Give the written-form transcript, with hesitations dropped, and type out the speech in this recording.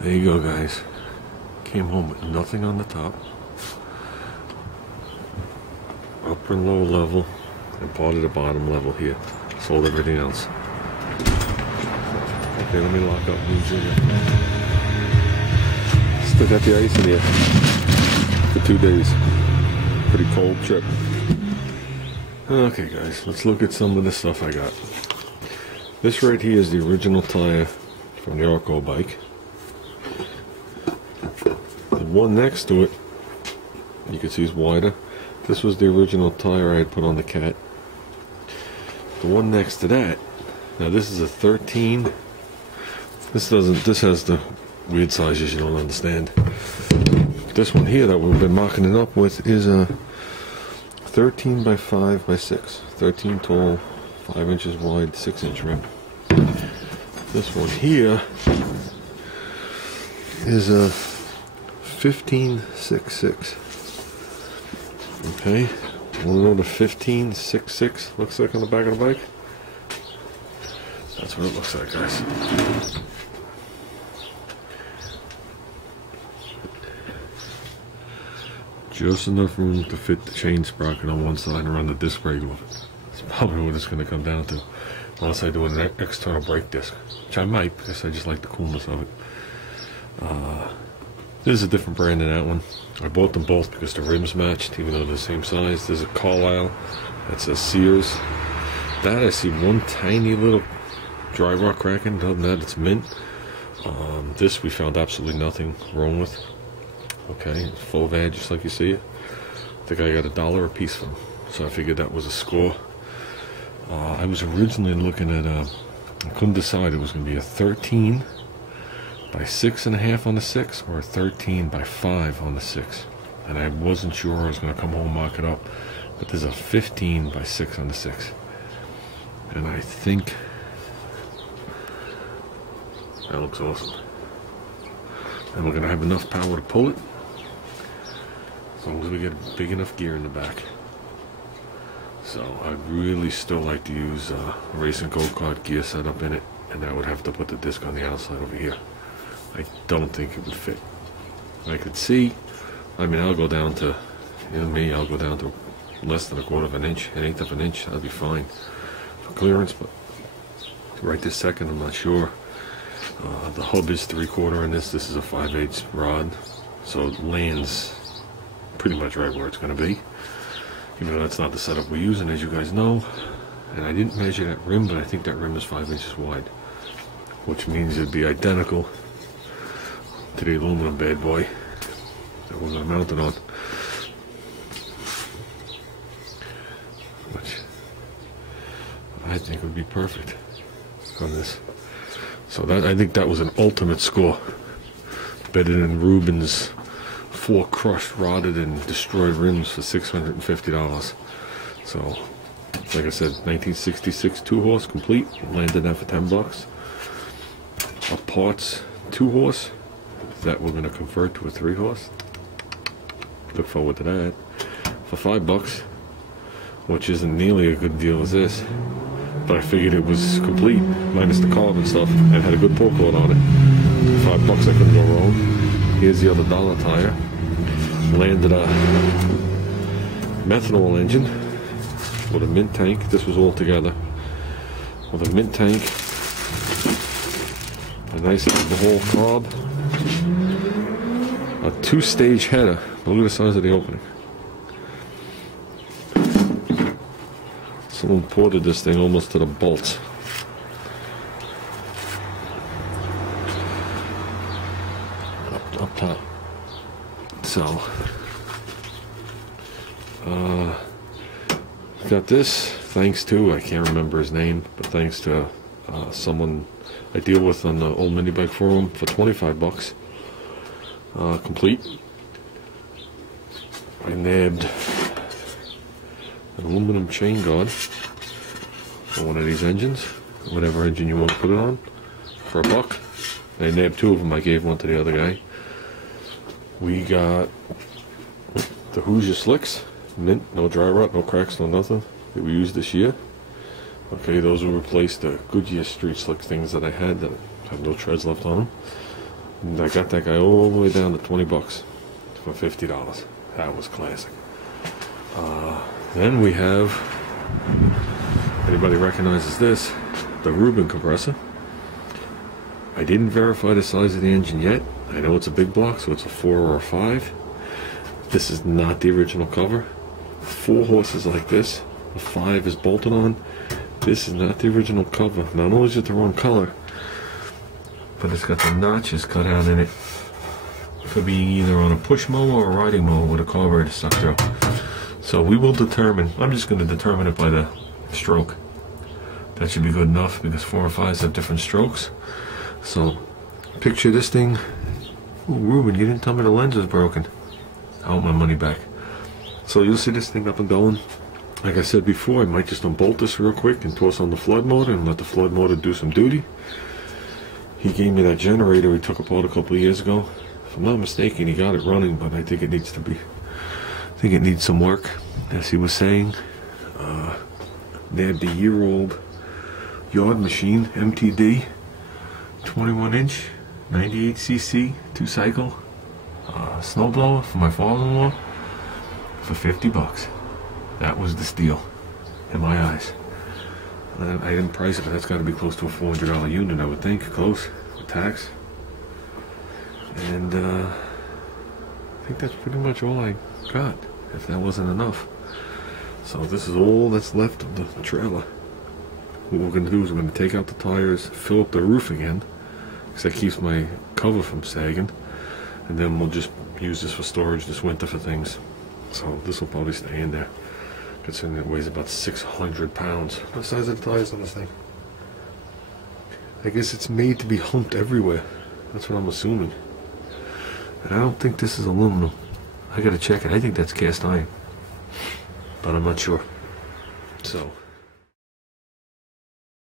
There you go, guys. Came home with nothing on the top, upper and lower level, and part of the bottom level here. Sold everything else. Okay, let me lock up New Junior. Still got the ice in here for 2 days. Pretty cold trip. Okay, guys, let's look at some of the stuff I got. This right here is the original tire from the Arco bike. The one next to it, you can see is wider. This was the original tire I had put on the Cat. The one next to that, now this is a 13. This has the weird sizes you don't understand. This one here that we've been marking it up with is a 13 by 5 by 6. 13 tall, 5 inches wide, 6-inch rim. This one here is a 15.66. Okay, want to know what a 15.66 looks like on the back of the bike? That's what it looks like, guys. Just enough room to fit the chain sprocket on one side and run the disc brake with it. That's probably what it's going to come down to. Unless I do an external brake disc, which I might, because I just like the coolness of it. This is a different brand than that one. I bought them both because the rims matched, even though they're the same size. There's a Carlisle that says Sears. That I see one tiny little dry rot cracking. Other than that, it's mint. This we found absolutely nothing wrong with. Okay, full vag, just like you see it. I think I got $1 a piece from them, so I figured that was a score. I was originally looking at I couldn't decide it was going to be a 13 by 6.5 on the 6 or a 13 by 5 on the 6, and I wasn't sure. I was going to come home and mark it up, but there's a 15 by 6 on the 6, and I think that looks awesome. And we're going to have enough power to pull it, as long as we get a big enough gear in the back. So I'd really still like to use a racing go-kart gear setup in it, and I would have to put the disc on the outside over here. I don't think it would fit. I could see, I mean, I'll go down to, you know me, I'll go down to less than 1/4 of an inch, 1/8 of an inch, that'd be fine for clearance, but right this second I'm not sure. The hub is 3/4 in this. This is a 5/8 rod, so it lands pretty much right where it's going to be, even though that's not the setup we're using, as you guys know. And I didn't measure that rim, but I think that rim is 5 inches wide, which means it'd be identical to the aluminum bad boy that we're going to mount it on, which I think would be perfect on this. So that, I think that was an ultimate score, better than Rubin's 4 crushed, rotted, and destroyed rims for $650. So, like I said, 1966 2-horse complete. Landed that for $10. A parts 2-horse that we're going to convert to a 3-horse. Look forward to that for $5, which isn't nearly a good deal as this. But I figured it was complete, minus the carb and stuff, and had a good pull cord on it. $5, I couldn't go wrong. Here's the other $1 tire. Landed a methanol engine with a mint tank. This was all together with a mint tank, a nice alcohol carb, a 2-stage header. Look at the size of the opening. Someone ported this thing almost to the bolts. Up top. So, got this thanks to, I can't remember his name, but thanks to someone I deal with on the old mini bike forum for $25. Complete. I nabbed an aluminum chain guard for one of these engines, whatever engine you want to put it on, for $1. I nabbed 2 of them. I gave one to the other guy. We got the Hoosier slicks, mint, no dry rot, no cracks, no nothing, that we used this year. Okay, those will replace the Goodyear street slick things that I had that have no treads left on them. And I got that guy all the way down to 20 bucks for $50. That was classic. Then we have, anybody recognizes this, the Rubin compressor. I didn't verify the size of the engine yet. I know it's a big block, so it's a 4 or a 5. This is not the original cover. 4 horses like this. The 5 is bolted on. This is not the original cover. Not only is it the wrong color, but it's got the notches cut out in it for being either on a push mower or a riding mower with a carburetor stuck through. So we will determine, I'm just going to determine it by the stroke. That should be good enough because 4 and 5s have different strokes. So picture this thing. Ooh, Ruben, you didn't tell me the lens was broken. I want my money back. So you'll see this thing up and going. Like I said before, I might just unbolt this real quick and toss on the flood motor and let the flood motor do some duty. He gave me that generator he took apart a couple of years ago. If I'm not mistaken, he got it running, but I think it needs to be, I think it needs some work, as he was saying. They had the year-old yard machine, MTD, 21-inch, 98cc, 2-cycle snowblower for my father-in-law for 50 bucks. That was the steal in my eyes. I didn't price it, but that's got to be close to a $400 unit, I would think, close, with tax. And I think that's pretty much all I got, if that wasn't enough. So this is all that's left of the trailer. What we're going to do is we're going to take out the tires, fill up the roof again, because that keeps my cover from sagging, and then we'll just use this for storage this winter for things. So this will probably stay in there, considering it weighs about 600 pounds. What size are the tires on this thing? I guess it's made to be humped everywhere. That's what I'm assuming. And I don't think this is aluminum. I gotta check it. I think that's cast iron, but I'm not sure. So